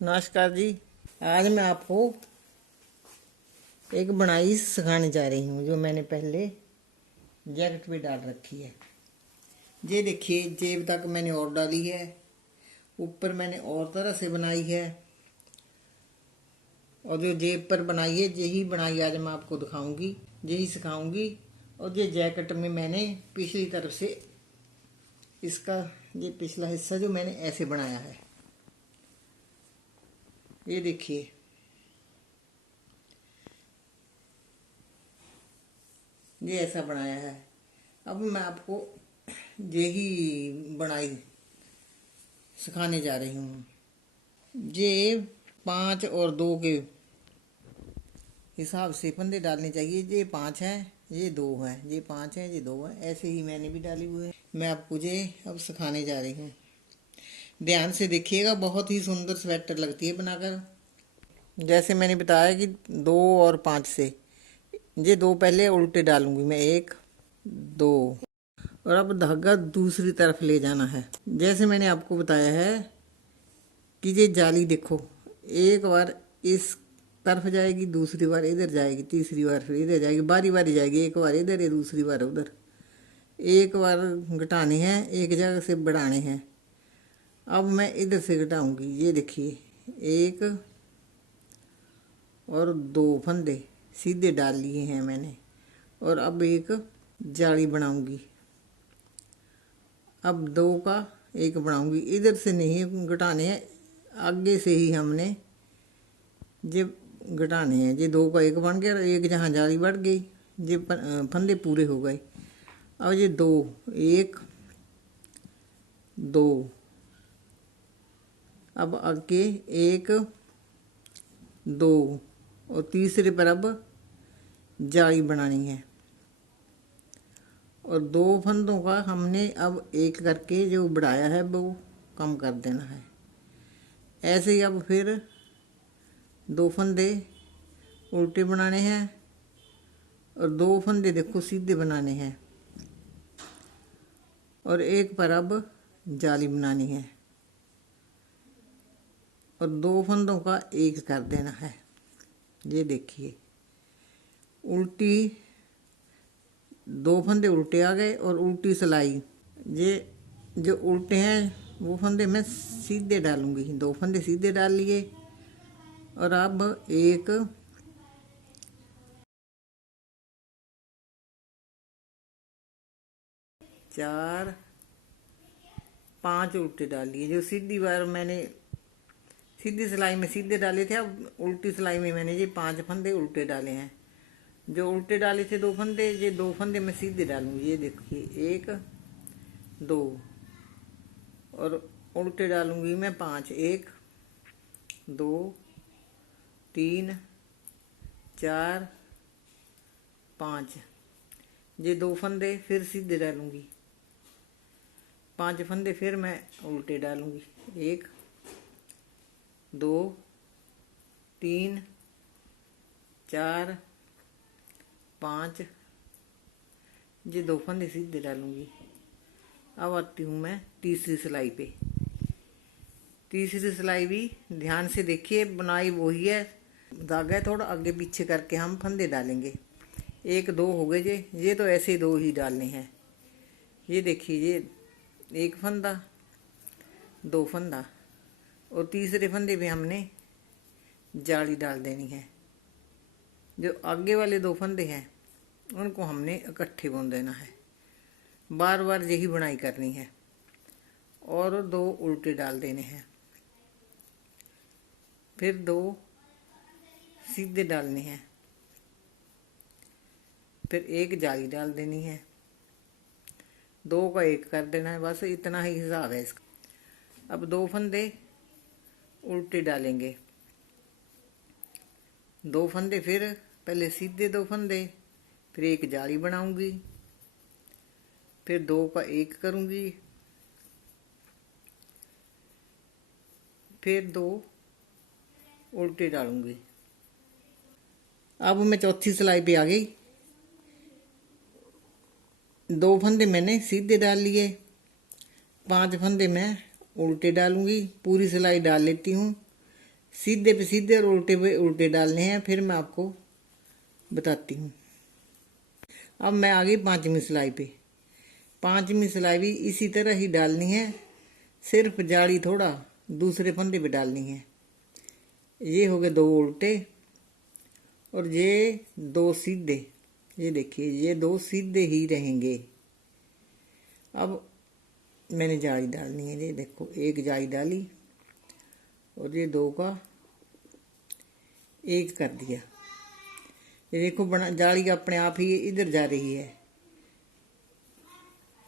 नमस्कार जी। आज मैं आपको एक बुनाई सिखाने जा रही हूँ जो मैंने पहले जैकेट पे डाल रखी है। ये देखिए, जेब तक मैंने और डाली है, ऊपर मैंने और तरह से बनाई है, और जो जेब पर बनाई है यही बनाई आज मैं आपको दिखाऊंगी, यही सिखाऊंगी। और ये जैकेट में मैंने पिछली तरफ से इसका ये पिछला हिस्सा जो मैंने ऐसे बनाया है, ये देखिए। ये ऐसा बनाया है। अब मैं आपको यही बनाई सिखाने जा रही हूँ। ये 5 और 2 के हिसाब से फंदे डालने चाहिए। ये 5 है, ये 2 है, ये 5 है, ये 2 है, ऐसे ही मैंने भी डाली हुई है। मैं आपको ये अब सिखाने जा रही हूँ, ध्यान से देखिएगा। बहुत ही सुंदर स्वेटर लगती है बनाकर। जैसे मैंने बताया कि 2 और 5 से ये 2 पहले उल्टे डालूंगी मैं, 1 2, और अब धागा दूसरी तरफ ले जाना है। जैसे मैंने आपको बताया है कि ये जाली देखो, एक बार इस तरफ जाएगी, दूसरी बार इधर जाएगी, तीसरी बार फिर इधर जाएगी, बारी बारी जाएगी। एक बार इधर है, दूसरी बार उधर। एक बार घटाने हैं, एक जगह से बढ़ाने हैं। अब मैं इधर से घटाऊंगी, ये देखिए, 1 और 2 फंदे सीधे डाल लिए हैं मैंने, और अब एक जाली बनाऊंगी। अब 2 का एक बनाऊंगी, इधर से नहीं घटाने हैं, आगे से ही हमने ये घटाने हैं। ये 2 का एक बन गया, एक जहाँ जाली बढ़ गई, ये फंदे पूरे हो गए। अब ये 2, 1 2, अब आगे 1 2, और तीसरे पर अब जाली बनानी है। और 2 फंदों का हमने अब एक करके जो बढ़ाया है वो कम कर देना है। ऐसे ही अब फिर 2 फंदे उल्टे बनाने हैं, और 2 फंदे देखो सीधे बनाने हैं, और एक पर अब जाली बनानी है, और 2 फंदों का एक कर देना है। ये देखिए, उल्टी 2 फंदे उल्टे आ गए और उल्टी सिलाई। ये जो उल्टे हैं वो फंदे मैं सीधे डालूंगी। 2 फंदे सीधे डाल लिए, और अब 1 4 5 उल्टे डाल लिए। जो सीधी बार मैंने सीधी सिलाई में सीधे डाले थे, अब उल्टी सिलाई में मैंने ये 5 फंदे उल्टे डाले हैं। जो उल्टे डाले थे 2 फंदे, ये 2 फंदे मैं सीधे डालूंगी। ये देखिए, 1 2, और उल्टे डालूंगी मैं 5, 1 2 3 4 5। ये 2 फंदे फिर सीधे डालूंगी, 5 फंदे फिर मैं उल्टे डालूंगी। 1 2 3 4 5, ये 2 फंदे सीधे डालूंगी। अब आती हूँ मैं तीसरी सिलाई पे। तीसरी सिलाई भी ध्यान से देखिए, बुनाई वही है, धागा थोड़ा आगे पीछे करके हम फंदे डालेंगे। 1 2 हो गए। ये तो ऐसे ही 2 ही डालने हैं। ये देखिए, ये 1 फंदा, 2 फंदा, और तीसरे फंदे पे हमने जाली डाल देनी है। जो आगे वाले 2 फंदे हैं उनको हमने इकट्ठे बुन देना है। बार बार यही बुनाई करनी है, और 2 उल्टे डाल देने हैं, फिर 2 सीधे डालने हैं, फिर एक जाली डाल देनी है, 2 का एक कर देना है। बस इतना ही हिसाब है इसका। अब 2 फंदे उल्टे डालेंगे, 2 फंदे फिर पहले सीधे 2 फंदे, फिर एक जाली बनाऊंगी, फिर 2 का एक करूंगी, फिर 2 उल्टे डालूंगी। अब मैं चौथी सिलाई पे आ गई। 2 फंदे मैंने सीधे डाल लिए, 5 फंदे मैं उल्टे डालूंगी। पूरी सिलाई डाल लेती हूँ, सीधे पे सीधे और उल्टे पे उल्टे डालने हैं, फिर मैं आपको बताती हूँ। अब मैं आ गई 5वीं सिलाई पे। 5वीं सिलाई भी इसी तरह ही डालनी है, सिर्फ जाली थोड़ा दूसरे फंदे पे डालनी है। ये हो गए 2 उल्टे और ये 2 सीधे। ये देखिए ये 2 सीधे ही रहेंगे। अब मैंने जाली डालनी है, ये देखो एक जाली डाली और ये 2 का 1 कर दिया। ये देखो बना जाली अपने आप ही इधर जा रही है।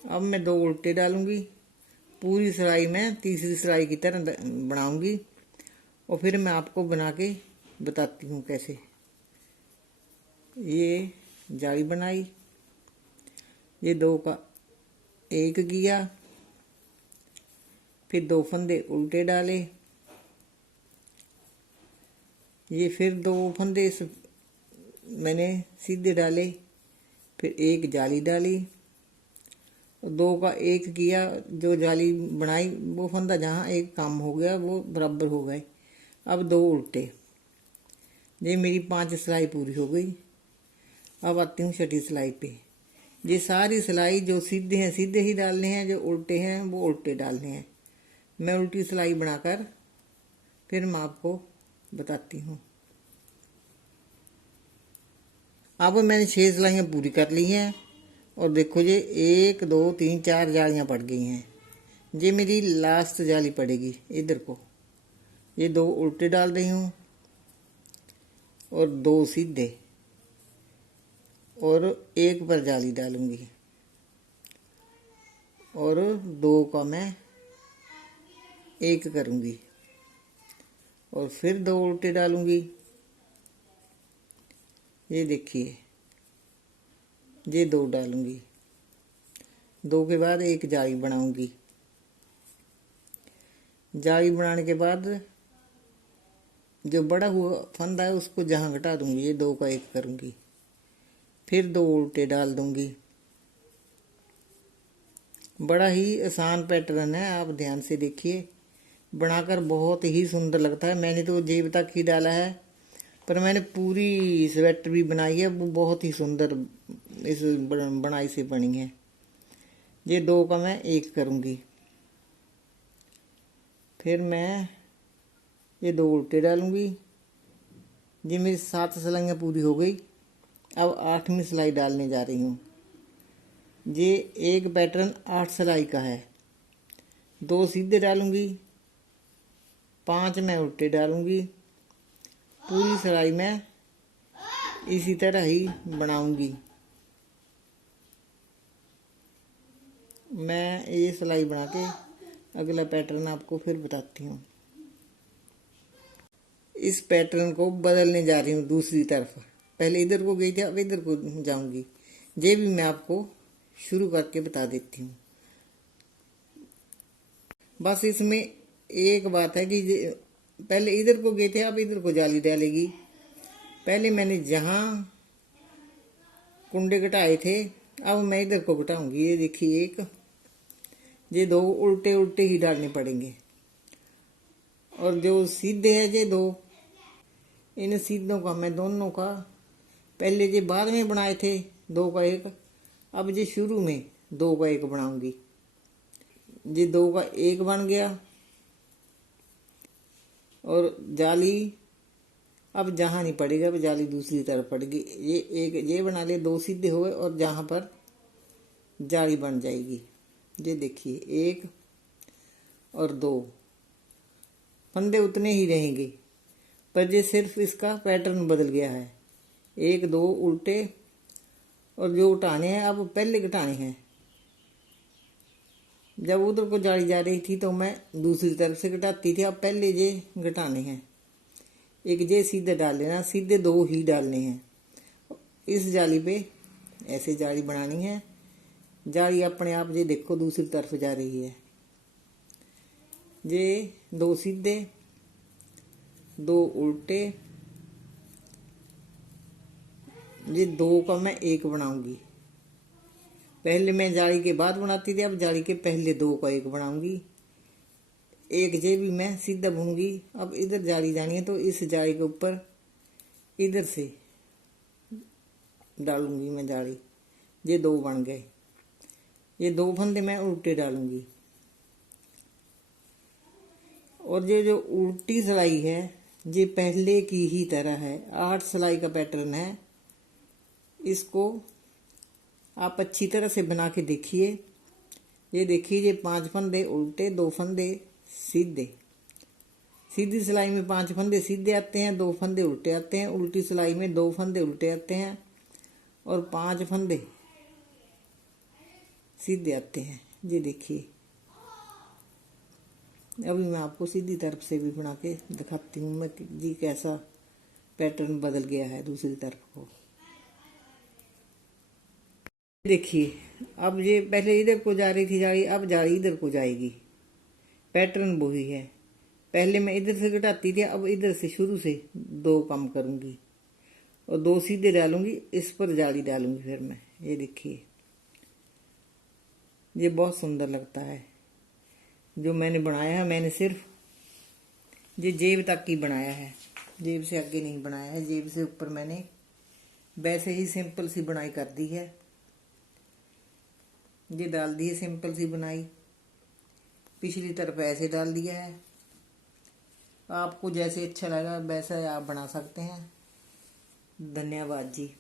अब मैं 2 उल्टे डालूंगी, पूरी सिलाई में तीसरी सिलाई की तरह बनाऊंगी और फिर मैं आपको बना के बताती हूँ कैसे। ये जाली बनाई, ये 2 का 1 किया, फिर 2 फंदे उल्टे डाले, ये फिर 2 फंदे मैंने सीधे डाले, फिर 1 जाली डाली और 2 का 1 किया। जो जाली बनाई वो फंदा जहाँ एक काम हो गया वो बराबर हो गए। अब 2 उल्टे। ये मेरी 5 सिलाई पूरी हो गई। अब आती हूँ 6ठी सिलाई पे। ये सारी सिलाई जो सीधे हैं सीधे ही डालने हैं, जो उल्टे हैं वो उल्टे डालने हैं। मैं उल्टी सिलाई बनाकर फिर मैं आपको बताती हूँ। अब मैंने 6 सिलाइयाँ पूरी कर ली हैं और देखो ये 1 2 3 4 जालियाँ पड़ गई हैं। ये मेरी लास्ट जाली पड़ेगी इधर को। ये 2 उल्टे डाल रही हूँ और 2 सीधे और 1 पर जाली डालूंगी और 2 का मैं 1 करूंगी और फिर 2 उल्टे डालूंगी। ये देखिए ये 2 डालूंगी, 2 के बाद 1 जाली बनाऊंगी। जाली बनाने के बाद जो बड़ा हुआ फंदा है उसको जहाँ घटा दूंगी, ये 2 का 1 करूंगी, फिर 2 उल्टे डाल दूंगी। बड़ा ही आसान पैटर्न है, आप ध्यान से देखिए। बनाकर बहुत ही सुंदर लगता है। मैंने तो जेब तक ही डाला है, पर मैंने पूरी स्वेटर भी बनाई है, वो बहुत ही सुंदर इस बनाई से बनी है। ये 2 का मैं 1 करूंगी, फिर मैं ये 2 उल्टे डालूंगी। ये मेरी 7 सिलाइयाँ पूरी हो गई। अब 8वीं सिलाई डालने जा रही हूँ। ये एक पैटर्न 8 सिलाई का है। 2 सीधे डालूंगी, 5 मैं उल्टे डालूंगी। पूरी सिलाई में इसी तरह ही बनाऊंगी। मैं ये सिलाई बना के अगला पैटर्न आपको फिर बताती हूँ। इस पैटर्न को बदलने जा रही हूँ दूसरी तरफ। पहले इधर को गई थी, अब इधर को जाऊंगी। ये भी मैं आपको शुरू करके बता देती हूँ। बस इसमें एक बात है कि पहले इधर को गए थे, अब इधर को जाली डालेगी। पहले मैंने जहाँ कुंडे घटाए थे अब मैं इधर को घटाऊंगी। ये देखिए एक, ये 2 उल्टे उल्टे ही डालने पड़ेंगे और जो सीधे है ये 2, इन सीधों का मैं दोनों का पहले ये बाद में बनाए थे 2 का 1, अब ये शुरू में 2 का 1 बनाऊंगी। ये 2 का 1 बन गया और जाली अब जहाँ नहीं पड़ेगा, अब जाली दूसरी तरफ पड़ेगी। ये एक ये बना ले, 2 सीधे हुए और जहाँ पर जाली बन जाएगी। ये देखिए 1 और 2 फंदे उतने ही रहेंगे, पर ये सिर्फ इसका पैटर्न बदल गया है। 1 2 उल्टे और जो उठाने हैं अब पहले घटाने हैं। जब उधर को जाली जा रही थी तो मैं दूसरी तरफ से घटाती थी, अब पहले ये घटाने हैं। एक ये सीधे डाल लेना, सीधे 2 ही डालने हैं। इस जाली पे ऐसे जाली बनानी है। जाली अपने आप ये देखो दूसरी तरफ जा रही है। ये 2 सीधे 2 उल्टे, ये 2 का मैं 1 बनाऊंगी। पहले मैं जाली के बाद बनाती थी, अब जाली के पहले 2 का 1 बनाऊंगी। एक जेब भी मैं सीधा बुनूंगी। अब इधर जाली जानी है, तो इस जाली के ऊपर इधर से डालूंगी मैं जाली। ये दो बन गए, ये दो फंदे मैं उल्टे डालूंगी। और ये जो उल्टी सिलाई है ये पहले की ही तरह है, 8 सिलाई का पैटर्न है। इसको आप अच्छी तरह से बना के देखिए। ये देखिए, ये 5 फंदे उल्टे, 2 फंदे सीधे। सीधी सिलाई में 5 फंदे सीधे आते हैं, 2 फंदे उल्टे आते हैं। उल्टी सिलाई में 2 फंदे उल्टे आते हैं और 5 फंदे सीधे आते हैं। ये देखिए, अभी मैं आपको सीधी तरफ से भी बना के दिखाती हूँ मैं जी कैसा पैटर्न बदल गया है दूसरी तरफ को। देखिए, अब ये पहले इधर को जा रही थी जाली, अब जाली इधर को जाएगी। पैटर्न वही है, पहले मैं इधर से घटाती थी, अब इधर से शुरू से 2 कम करूंगी और 2 सीधे डालूंगी, इस पर जाली डालूंगी फिर मैं। ये देखिए, ये बहुत सुंदर लगता है। जो मैंने बनाया है, मैंने सिर्फ ये जेब तक ही बनाया है, जेब से आगे नहीं बनाया है। जेब से ऊपर मैंने वैसे ही सिंपल सी बुनाई कर दी है। ये डाल दी है सिंपल सी बुनाई, पिछली तरफ ऐसे डाल दिया है। आपको जैसे अच्छा लगा वैसा आप बना सकते हैं। धन्यवाद जी।